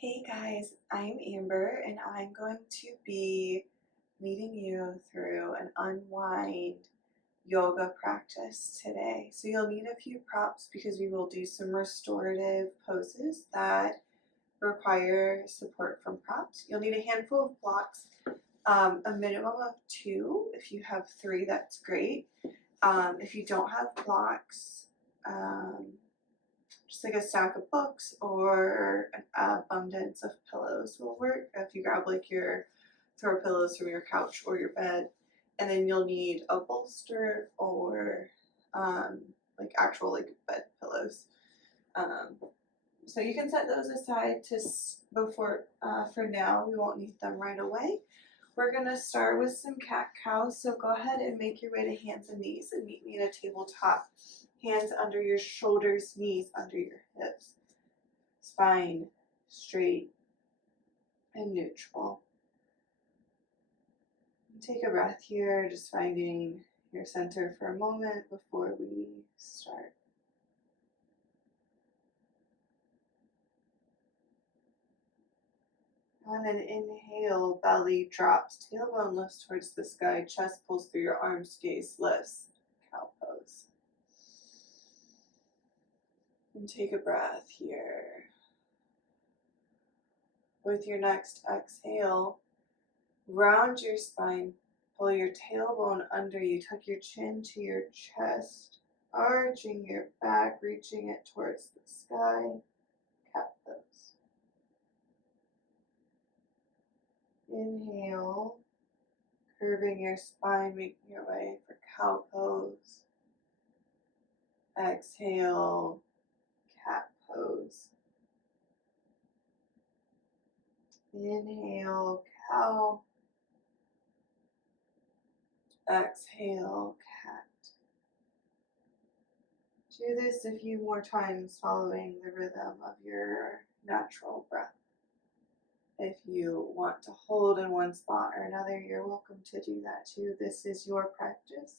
Hey guys, I'm Amber and I'm going to be leading you through an unwind yoga practice today. So you'll need a few props because we will do some restorative poses that require support from props. You'll need a handful of blocks, a minimum of 2. If you have 3, that's great. If you don't have blocks, just like a stack of books or an abundance of pillows will work. If you grab like your throw pillows from your couch or your bed, and then you'll need a bolster or like actual like bed pillows. So you can set those aside to before for now. We won't need them right away. We're gonna start with some cat cows. So go ahead and make your way to hands and knees and meet me in a tabletop. Hands under your shoulders, knees under your hips, spine straight and neutral. Take a breath here, just finding your center for a moment before we start. On an inhale, belly drops, tailbone lifts towards the sky, chest pulls through your arms, gaze lifts, cow pose. And take a breath here. With your next exhale, round your spine, pull your tailbone under you, tuck your chin to your chest, arching your back, reaching it towards the sky, cat pose. Inhale, curving your spine, making your way for cow pose. Exhale, cat pose. Inhale, cow. Exhale, cat. Do this a few more times following the rhythm of your natural breath. If you want to hold in one spot or another, you're welcome to do that too. This is your practice.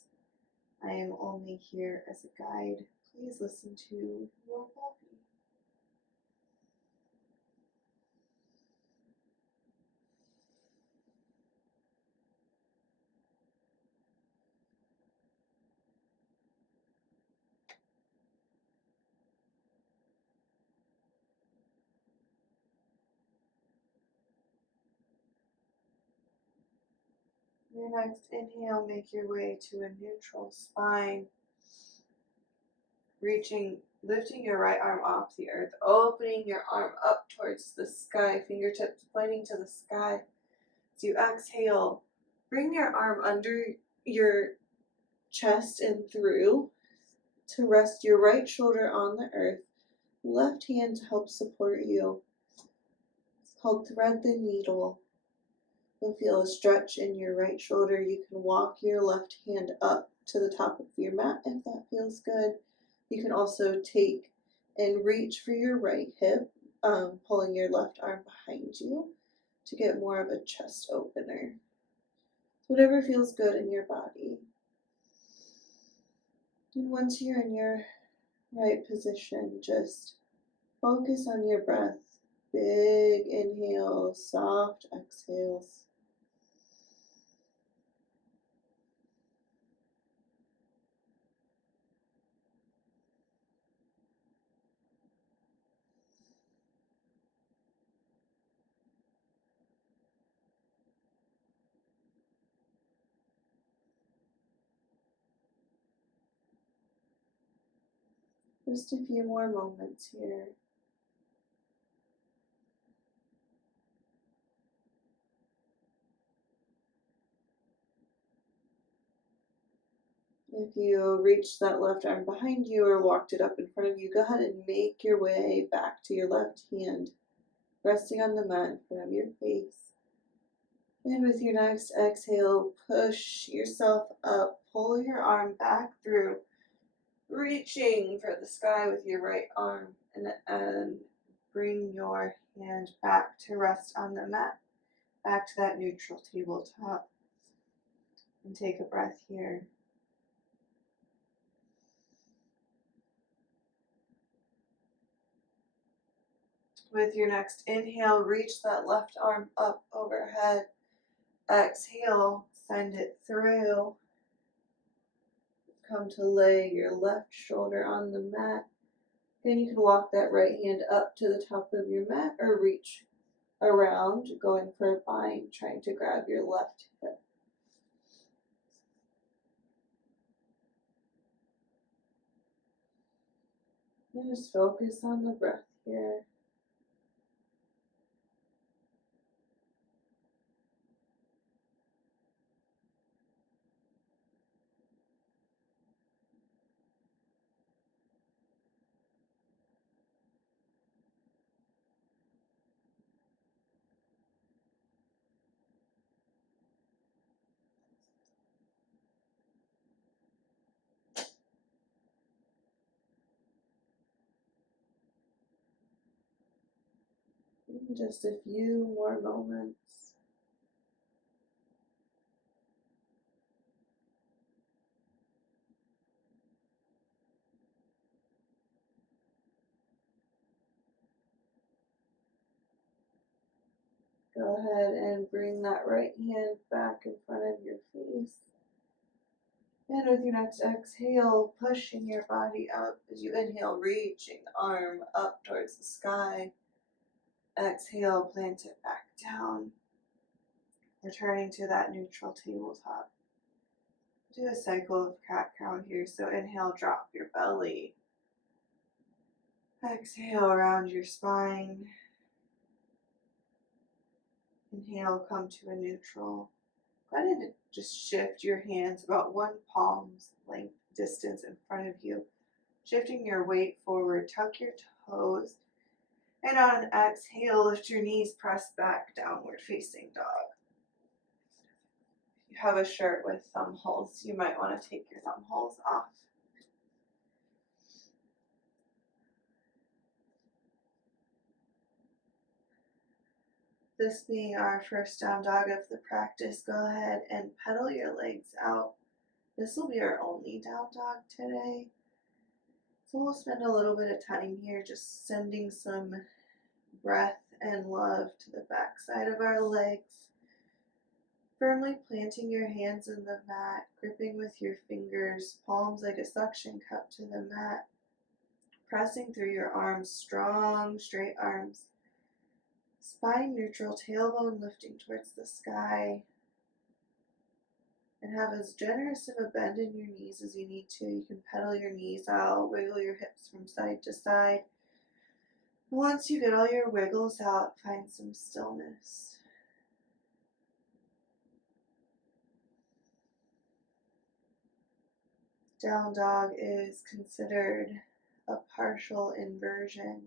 I am only here as a guide. Please listen to your body. Your next inhale, make your way to a neutral spine. Lifting your right arm off the earth, opening your arm up towards the sky, fingertips pointing to the sky. As you exhale, bring your arm under your chest and through to rest your right shoulder on the earth, left hand to help support you. It's called thread the needle. You'll feel a stretch in your right shoulder. You can walk your left hand up to the top of your mat if that feels good. You can also take and reach for your right hip, pulling your left arm behind you to get more of a chest opener. Whatever feels good in your body. And once you're in your right position, just focus on your breath. Big inhales, soft exhales. Just a few more moments here. If you reached that left arm behind you or walked it up in front of you, go ahead and make your way back to your left hand, resting on the mat in front of your face. And with your next exhale, push yourself up, pull your arm back through, reaching for the sky with your right arm, and bring your hand back to rest on the mat, back to that neutral tabletop. And take a breath here. With your next inhale, reach that left arm up overhead. Exhale, send it through. Come to lay your left shoulder on the mat. Then you can walk that right hand up to the top of your mat or reach around, going for a bind, trying to grab your left hip. And just focus on the breath here. Just a few more moments. Go ahead and bring that right hand back in front of your face. And with your next exhale, pushing your body up as you inhale, reaching the arm up towards the sky. Exhale, plant it back down. Returning to that neutral tabletop. Do a cycle of cat-cow here. So inhale, drop your belly. Exhale, round your spine. Inhale, come to a neutral. Go ahead and just shift your hands about one palm's length distance in front of you. Shifting your weight forward, tuck your toes. And on an exhale, lift your knees, press back, downward facing dog. If you have a shirt with thumb holes, you might want to take your thumb holes off. This being our first down dog of the practice, go ahead and pedal your legs out. This will be our only down dog today. So we'll spend a little bit of time here just sending some breath and love to the backside of our legs. Firmly planting your hands in the mat, gripping with your fingers, palms like a suction cup to the mat. Pressing through your arms, strong, straight arms. Spine neutral, tailbone lifting towards the sky. And have as generous of a bend in your knees as you need to. You can pedal your knees out, wiggle your hips from side to side. Once you get all your wiggles out, find some stillness. Down dog is considered a partial inversion.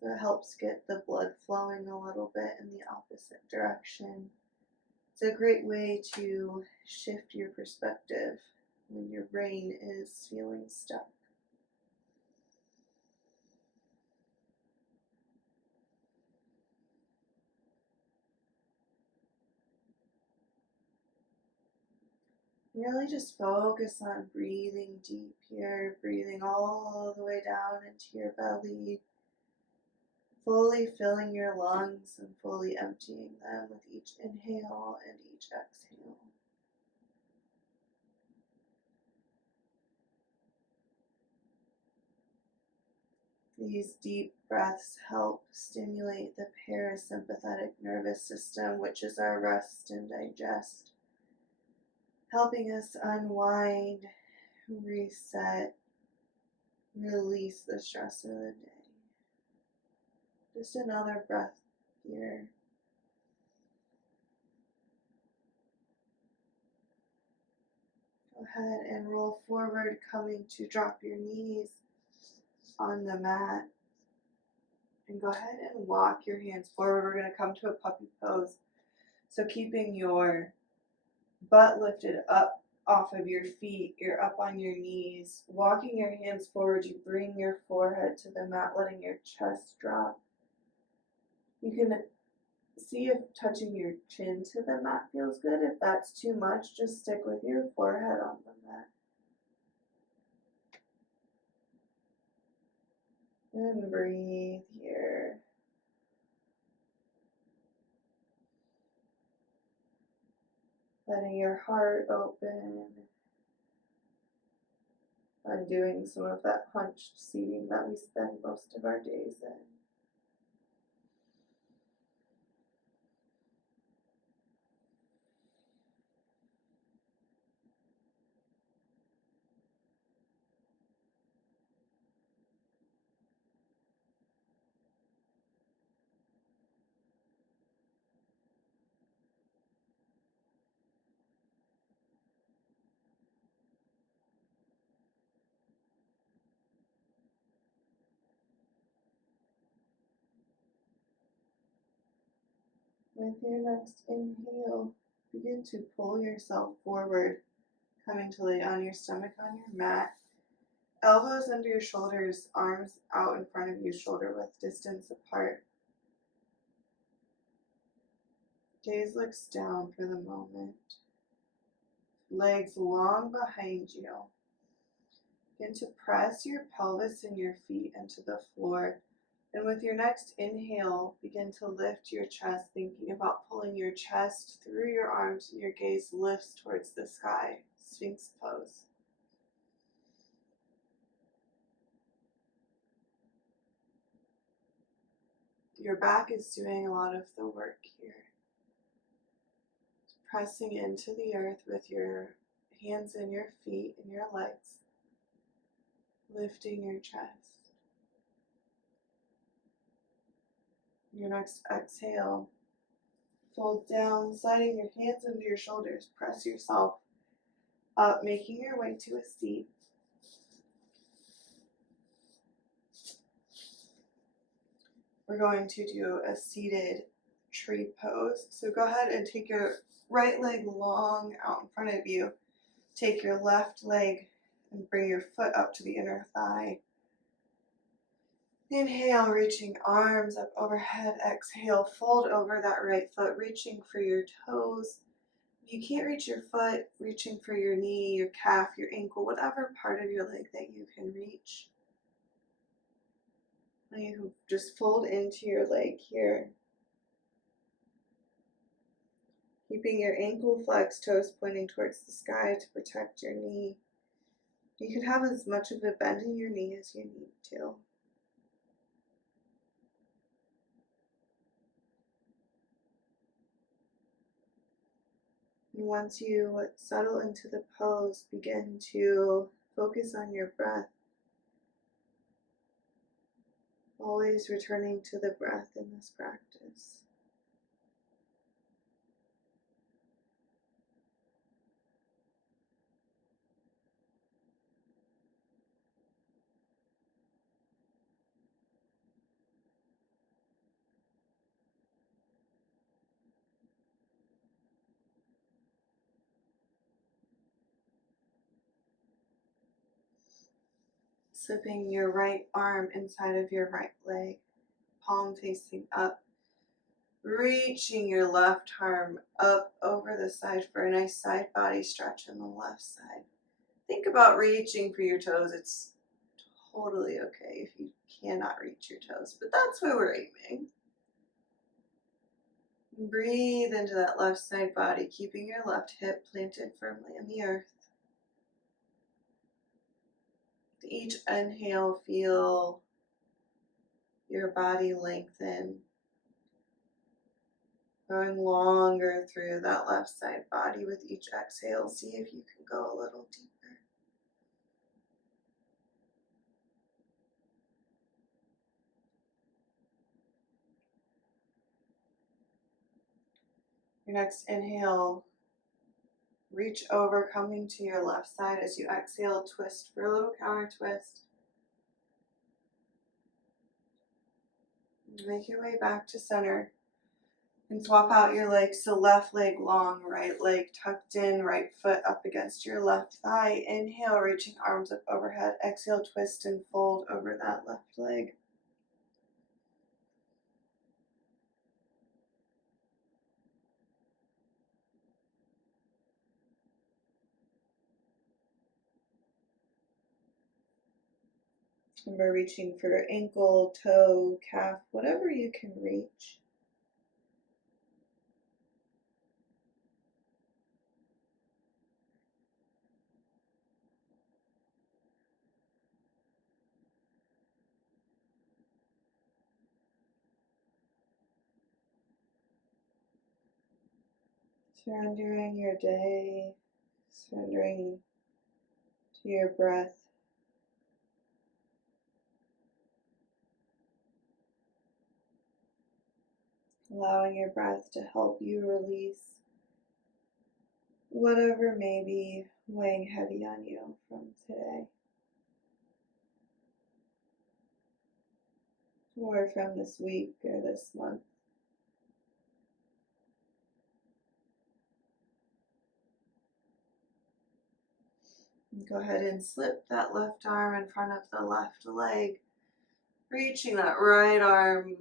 So it helps get the blood flowing a little bit in the opposite direction. It's a great way to shift your perspective when your brain is feeling stuck. Really just focus on breathing deep here, breathing all the way down into your belly, fully filling your lungs and fully emptying them with each inhale and each exhale. These deep breaths help stimulate the parasympathetic nervous system, which is our rest and digest, helping us unwind, reset, release the stress of the day. Just another breath here. Go ahead and roll forward, coming to drop your knees on the mat. And go ahead and walk your hands forward. We're going to come to a puppy pose. So keeping your butt lifted up off of your feet, you're up on your knees. Walking your hands forward, you bring your forehead to the mat, letting your chest drop. You can see if touching your chin to the mat feels good. If that's too much, just stick with your forehead on the mat. And breathe here. letting your heart open, undoing some of that hunched seating that we spend most of our days in. With your next inhale, begin to pull yourself forward, coming to lay on your stomach on your mat. Elbows under your shoulders, arms out in front of you, shoulder width distance apart. Gaze looks down for the moment. Legs long behind you. Begin to press your pelvis and your feet into the floor. And with your next inhale, begin to lift your chest, thinking about pulling your chest through your arms and your gaze lifts towards the sky. Sphinx pose. Your back is doing a lot of the work here. Pressing into the earth with your hands and your feet and your legs. Lifting your chest. Your next exhale, fold down, sliding your hands under your shoulders. Press yourself up, making your way to a seat. We're going to do a seated tree pose. So go ahead and take your right leg long out in front of you. Take your left leg and bring your foot up to the inner thigh. Inhale, reaching arms up overhead. Exhale, fold over that right foot, reaching for your toes. If you can't reach your foot, reaching for your knee, your calf, your ankle, whatever part of your leg that you can reach. And you can just fold into your leg here. Keeping your ankle flexed, toes pointing towards the sky to protect your knee. You can have as much of a bend in your knee as you need to. And once you settle into the pose, begin to focus on your breath. Always returning to the breath in this practice. Slipping your right arm inside of your right leg, palm facing up. Reaching your left arm up over the side for a nice side body stretch on the left side. Think about reaching for your toes. It's totally okay if you cannot reach your toes, but that's where we're aiming. Breathe into that left side body, keeping your left hip planted firmly in the earth. Each inhale, feel your body lengthen, growing longer through that left side body. With each exhale, see if you can go a little deeper. Your next inhale, reach over, coming to your left side. As you exhale, twist for a little counter twist. Make your way back to center and swap out your legs. So left leg long, right leg tucked in, right foot up against your left thigh. Inhale, reaching arms up overhead. Exhale, twist and fold over that left leg. Remember reaching for your ankle, toe, calf, whatever you can reach. Surrendering your day, surrendering to your breath. Allowing your breath to help you release whatever may be weighing heavy on you from today or from this week or this month. And go ahead and slip that left arm in front of the left leg, reaching that right arm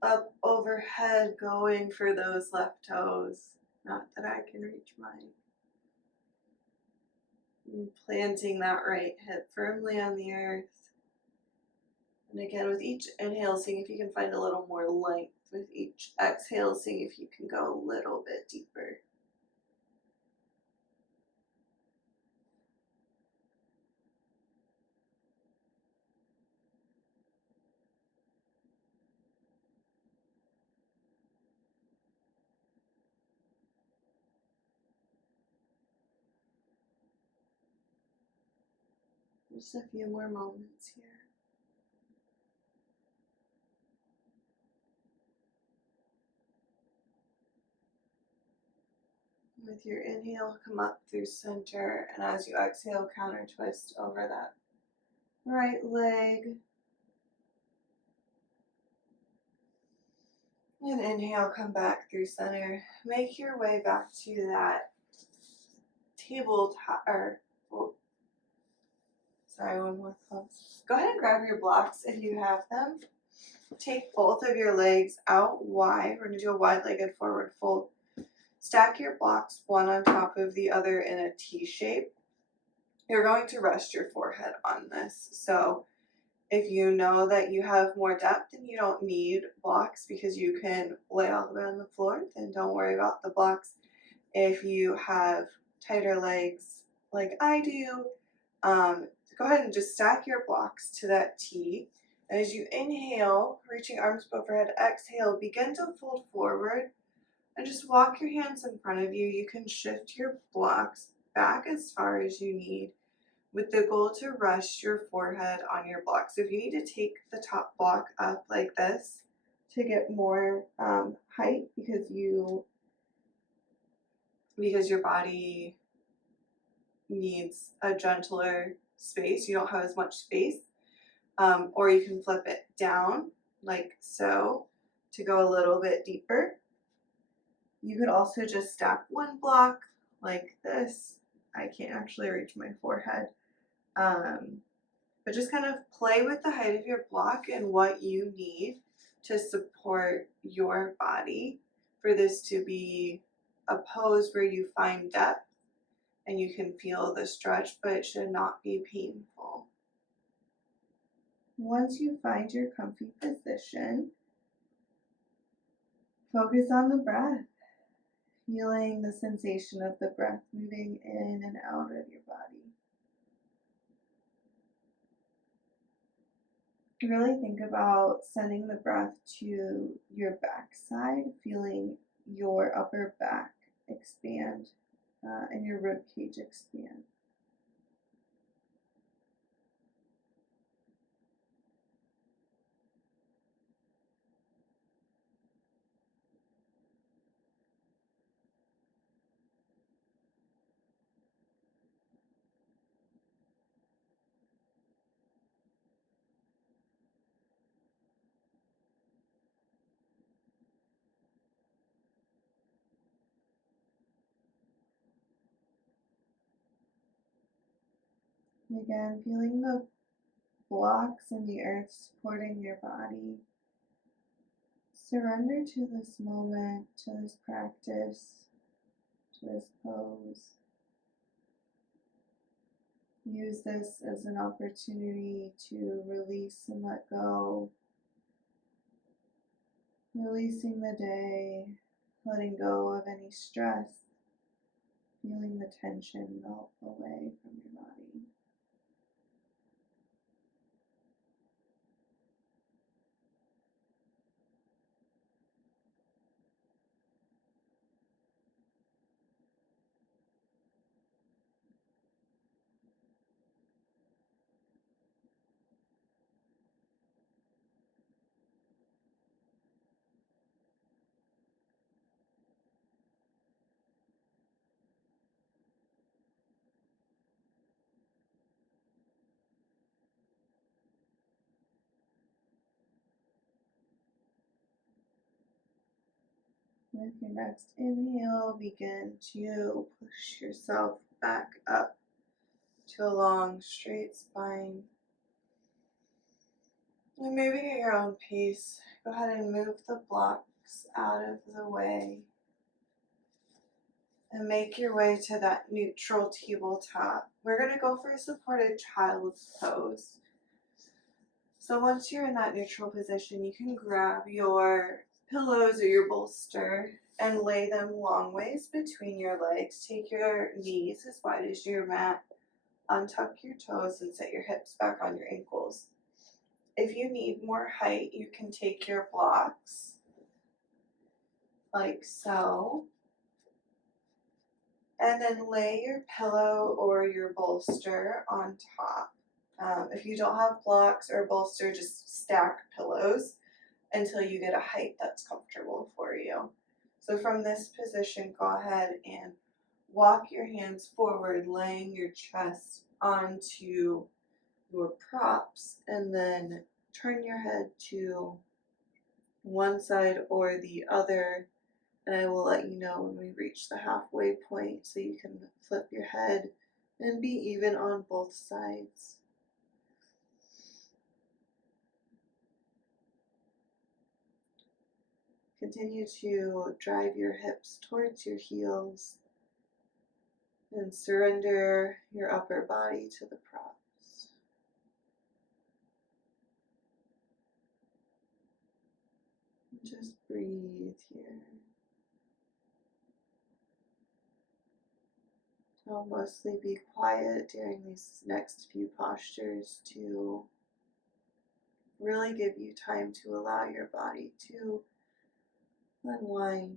up overhead, going for those left toes. Not that I can reach mine. And planting that right hip firmly on the earth. And again, with each inhale, seeing if you can find a little more length. With each exhale, seeing if you can go a little bit deeper. Just a few more moments here. With your inhale, come up through center, and as you exhale, counter twist over that right leg. And inhale, come back through center. Make your way back to that tabletop, one more close. Go ahead and grab your blocks if you have them. Take both of your legs out wide. We're going to do a wide-legged forward fold. Stack your blocks one on top of the other in a T shape. You're going to rest your forehead on this. So if you know that you have more depth and you don't need blocks because you can lay all the way on the floor, then don't worry about the blocks. If you have tighter legs like I do, go ahead and just stack your blocks to that T. And as you inhale, reaching arms overhead, exhale, begin to fold forward and just walk your hands in front of you. You can shift your blocks back as far as you need with the goal to rest your forehead on your block. So if you need to take the top block up like this to get more height because your body needs a gentler space, you don't have as much space, or you can flip it down like so to go a little bit deeper. You could also just stack one block like this. I can't actually reach my forehead. But just kind of play with the height of your block and what you need to support your body for this to be a pose where you find depth and you can feel the stretch, but it should not be painful. Once you find your comfy position, focus on the breath, feeling the sensation of the breath moving in and out of your body. Really think about sending the breath to your backside, feeling your upper back expand and your rib cage expand. And again, feeling the blocks in the earth supporting your body. Surrender to this moment, to this practice, to this pose. Use this as an opportunity to release and let go. Releasing the day, letting go of any stress, feeling the tension melt away from your body. With your next inhale, begin to push yourself back up to a long, straight spine. And moving at your own pace, go ahead and move the blocks out of the way and make your way to that neutral tabletop. We're going to go for a supported child's pose. So once you're in that neutral position, you can grab your pillows or your bolster and lay them long ways between your legs. Take your knees as wide as your mat, untuck your toes, and set your hips back on your ankles. If you need more height, you can take your blocks like so, and then lay your pillow or your bolster on top. If you don't have blocks or bolster, just stack pillows until you get a height that's comfortable for you. So from this position, go ahead and walk your hands forward, laying your chest onto your props, and then turn your head to one side or the other, and I will let you know when we reach the halfway point so you can flip your head and be even on both sides. Continue to drive your hips towards your heels and surrender your upper body to the props. Just breathe here. I'll mostly be quiet during these next few postures to really give you time to allow your body to unwind,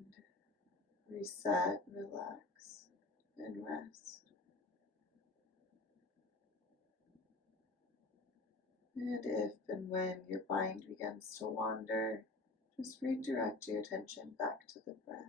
reset, relax, and rest. And if and when your mind begins to wander, just redirect your attention back to the breath.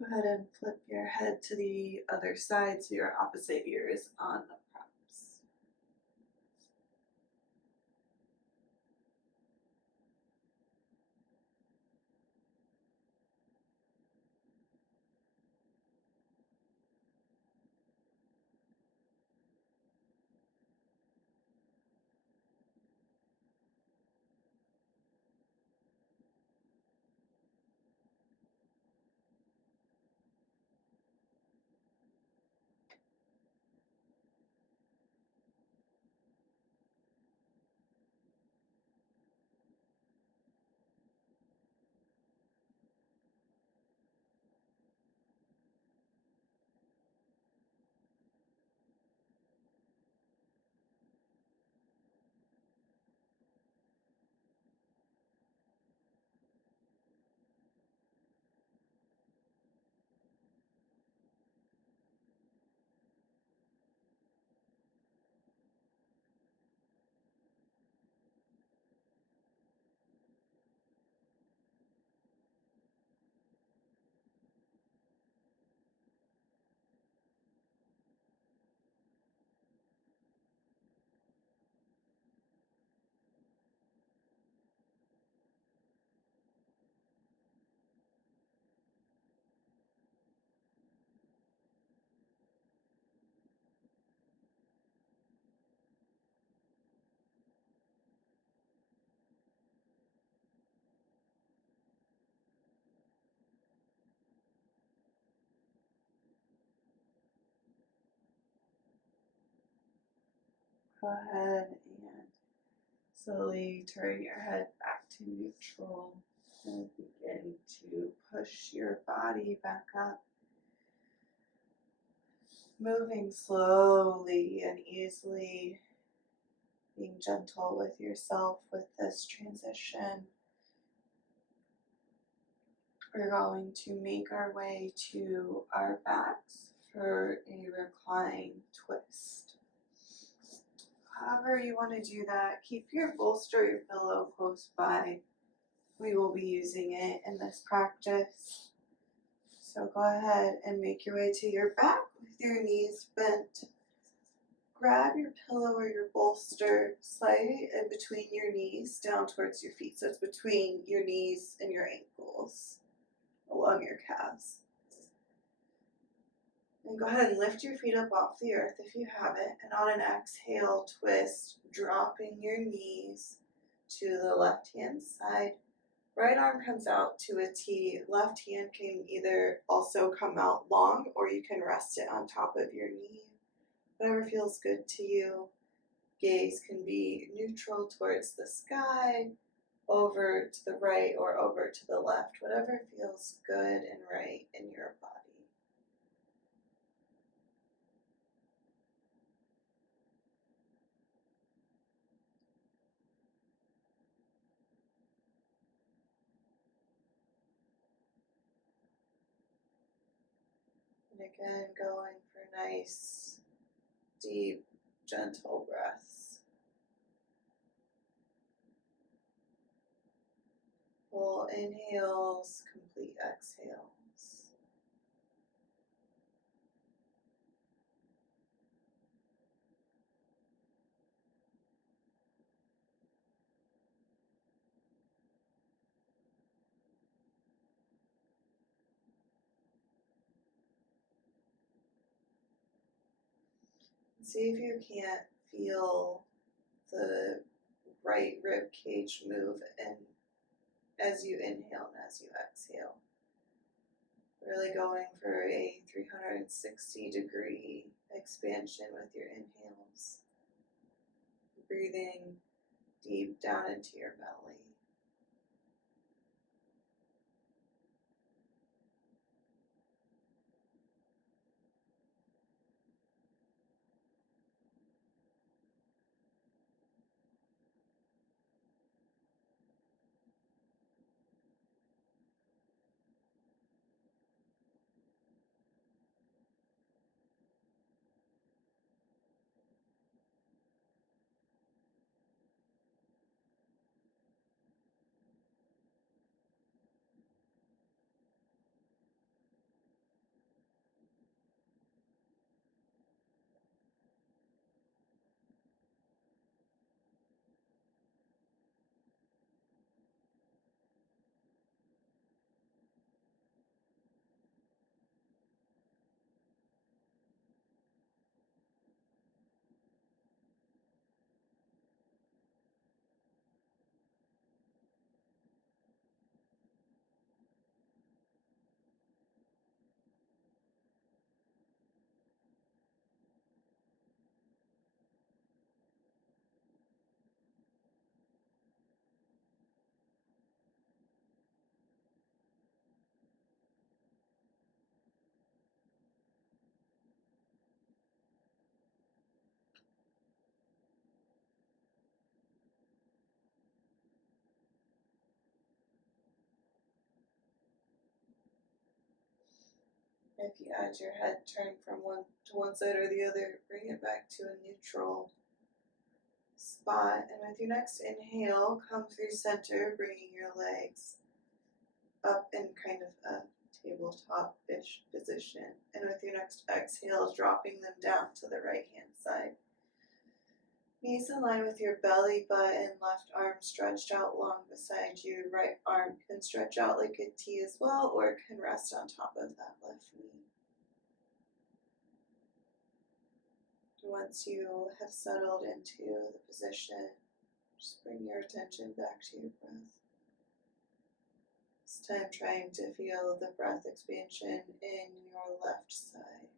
Go ahead and flip your head to the other side so your opposite ear is on the props. Go ahead and slowly turn your head back to neutral and begin to push your body back up. Moving slowly and easily, being gentle with yourself with this transition. We're going to make our way to our backs for a recline twist. However you want to do that, keep your bolster, your pillow close by. We will be using it in this practice. So go ahead and make your way to your back with your knees bent. Grab your pillow or your bolster, slide it in between your knees down towards your feet. So it's between your knees and your ankles, along your calves. And go ahead and lift your feet up off the earth if you haven't. And on an exhale, twist, dropping your knees to the left hand side. Right arm comes out to a T. Left hand can either also come out long or you can rest it on top of your knee. Whatever feels good to you. Gaze can be neutral towards the sky, over to the right or over to the left. Whatever feels good and right in your body. And again, going for nice, deep, gentle breaths. Full inhales, complete exhales. See if you can't feel the right rib cage move and as you inhale and as you exhale. Really going for a 360-degree expansion with your inhales. Breathing deep down into your belly. If you add your head, turn from one side or the other, bring it back to a neutral spot. And with your next inhale, come through center, bringing your legs up in kind of a tabletop-ish position. And with your next exhale, dropping them down to the right-hand side. Knees in line with your belly button, left arm stretched out long beside you. Right arm can stretch out like a T as well, or it can rest on top of that left knee. Once you have settled into the position, just bring your attention back to your breath. This time trying to feel the breath expansion in your left side.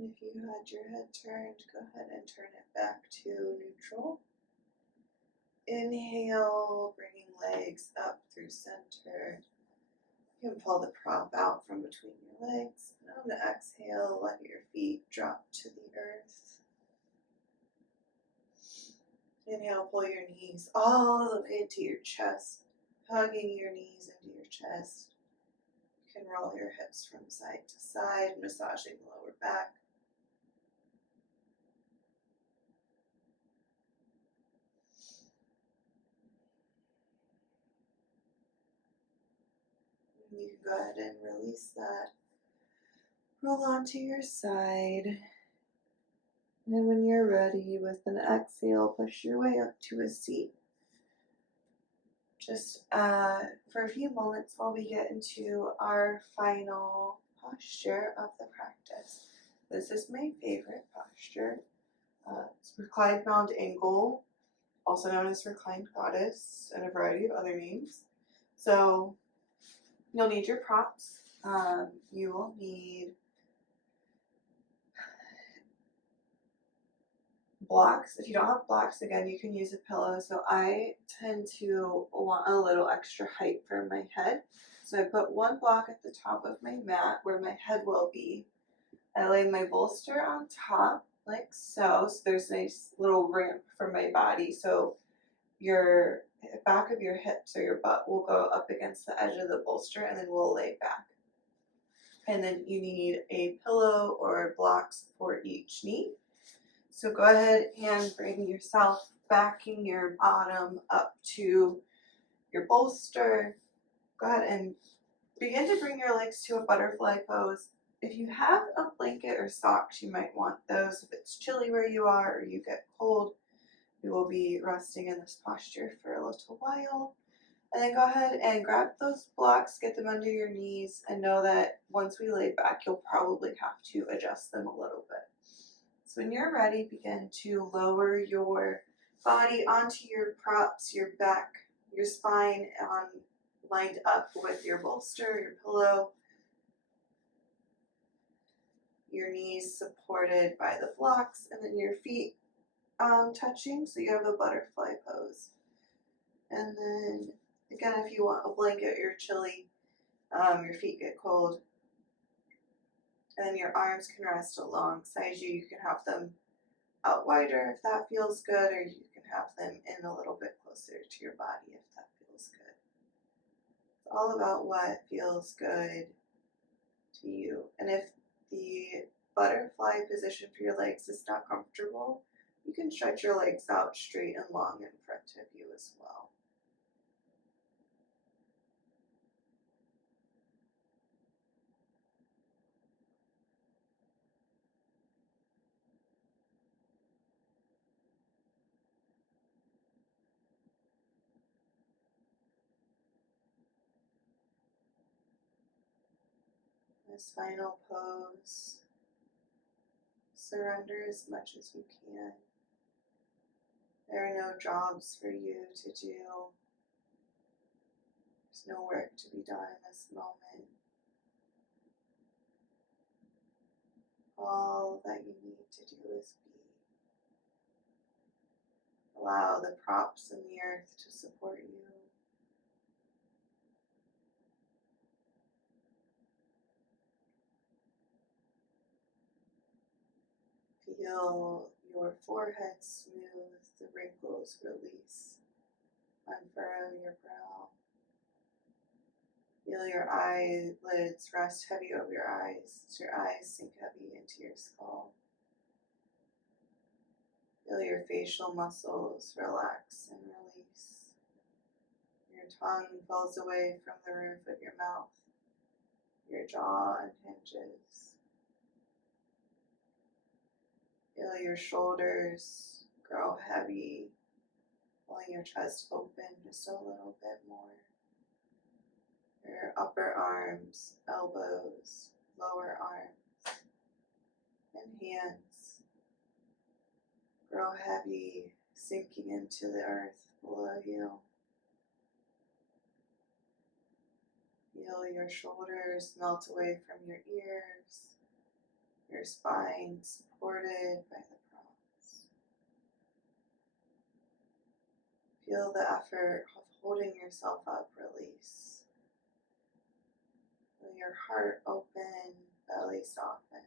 And if you had your head turned, go ahead and turn it back to neutral. Inhale, bringing legs up through center. You can pull the prop out from between your legs. And on the exhale, let your feet drop to the earth. Inhale, pull your knees all the way into your chest, hugging your knees into your chest. You can roll your hips from side to side, massaging the lower back. You can go ahead and release that. Roll onto your side. And when you're ready, with an exhale, push your way up to a seat. Just for a few moments while we get into our final posture of the practice. This is my favorite posture. It's reclined mound angle, also known as reclined goddess, and a variety of other names. So you'll need your props. You will need blocks. If you don't have blocks, again, you can use a pillow. So I tend to want a little extra height for my head. So I put one block at the top of my mat where my head will be. I lay my bolster on top like so. So there's a nice little ramp for my body. So your back of your hips or your butt will go up against the edge of the bolster, and then we'll lay back. And then you need a pillow or blocks for each knee. So go ahead and bring yourself backing your bottom up to your bolster. Go ahead and begin to bring your legs to a butterfly pose. If you have a blanket or socks, you might want those. If it's chilly where you are or you get cold, you will be resting in this posture for a little while. And then go ahead and grab those blocks, get them under your knees, and know that once we lay back, you'll probably have to adjust them a little bit. So when you're ready, begin to lower your body onto your props, your back, your spine lined up with your bolster, your pillow, your knees supported by the blocks, and then your feet touching, so you have a butterfly pose. And then again, if you want a blanket, you're chilly, your feet get cold, and your arms can rest alongside you. You can have them out wider if that feels good, or you can have them in a little bit closer to your body if that feels good. It's all about what feels good to you. And if the butterfly position for your legs is not comfortable, you can stretch your legs out straight and long in front of you as well. This final pose, surrender as much as you can. There are no jobs for you to do. There's no work to be done in this moment. All that you need to do is be. Allow the props in the earth to support you. Feel your forehead smooth, the wrinkles release, unfurrow your brow. Feel your eyelids rest heavy over your eyes as your eyes sink heavy into your skull. Feel your facial muscles relax and release. Your tongue falls away from the roof of your mouth. Your jaw unhinges. Feel your shoulders grow heavy, pulling your chest open just a little bit more. Your upper arms, elbows, lower arms, and hands grow heavy, sinking into the earth below you. Feel your shoulders melt away from your ears, your spine supported by the props. Feel the effort of holding yourself up release. Feel your heart open, belly soften.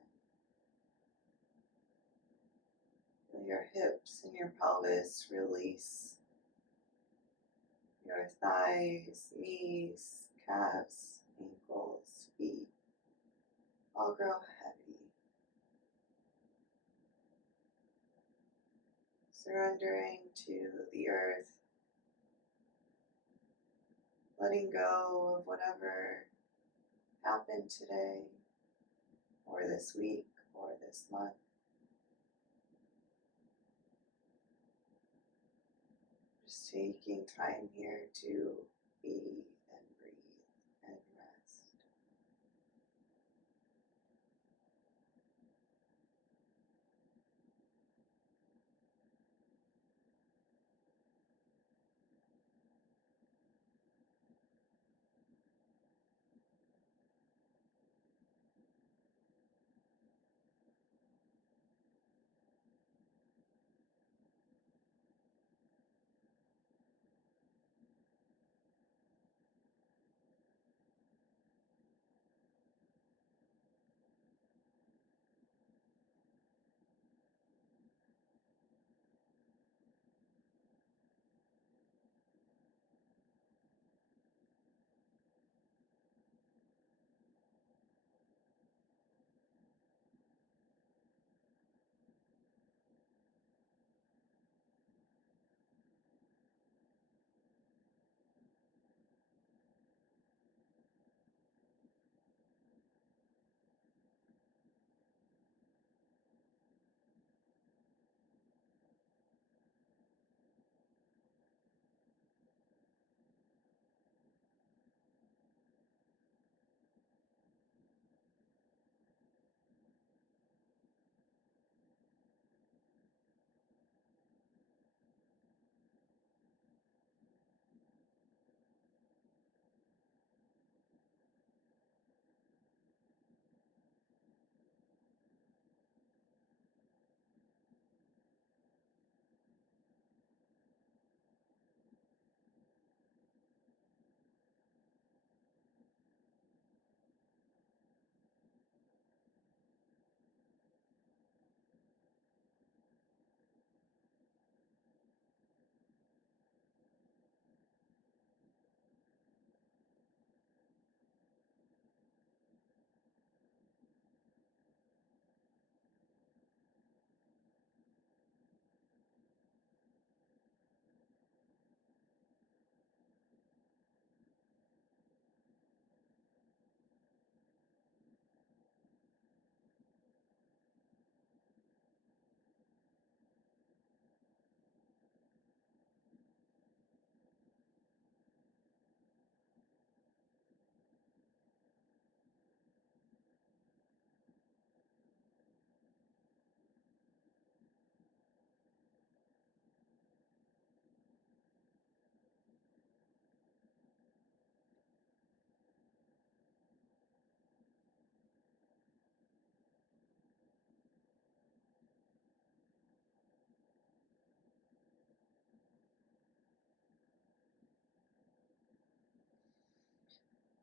Feel your hips and your pelvis release. Your thighs, knees, calves, ankles, feet all grow heavy. Surrendering to the earth, letting go of whatever happened today, or this week, or this month. Just taking time here to be and breathe and rest.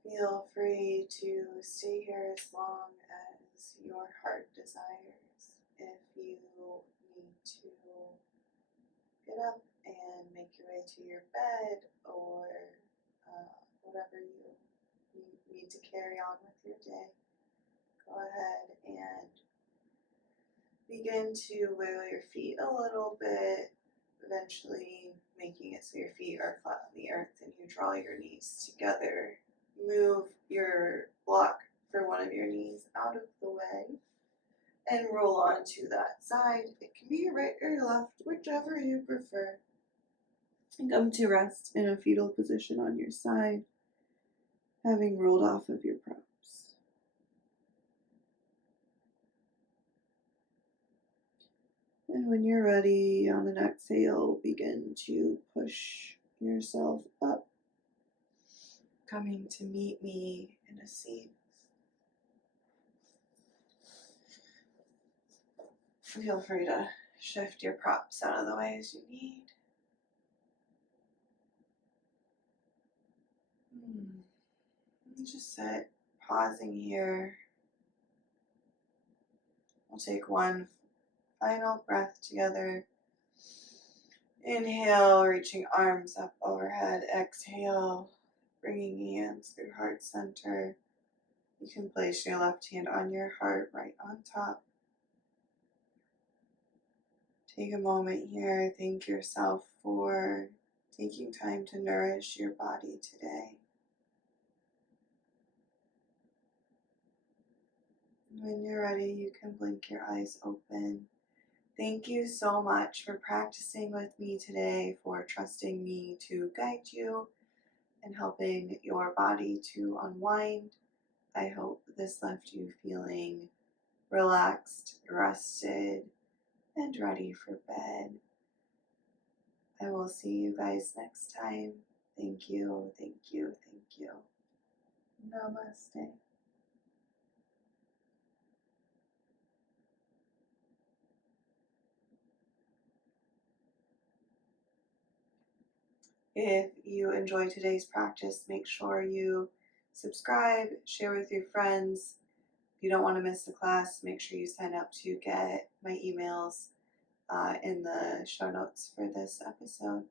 Feel free to stay here as long as your heart desires. If you need to get up and make your way to your bed or whatever you need to carry on with your day, go ahead and begin to wiggle your feet a little bit, eventually making it so your feet are flat on the earth and you draw your knees together. Move your block for one of your knees out of the way and roll onto that side. It can be your right or your left, whichever you prefer. And come to rest in a fetal position on your side, having rolled off of your props. And when you're ready, on an exhale, begin to push yourself up, coming to meet me in a seat. Feel free to shift your props out of the way as you need. Just sit, pausing here. We'll take one final breath together. Inhale, reaching arms up overhead. Exhale, bringing hands through heart center. You can place your left hand on your heart, right on top. Take a moment here. Thank yourself for taking time to nourish your body today. When you're ready, you can blink your eyes open. Thank you so much for practicing with me today, for trusting me to guide you and helping your body to unwind. I hope this left you feeling relaxed, rested, and ready for bed. I will see you guys next time. Thank you, thank you, thank you. Namaste. If you enjoyed today's practice, make sure you subscribe, share with your friends. If you don't want to miss the class, make sure you sign up to get my emails in the show notes for this episode.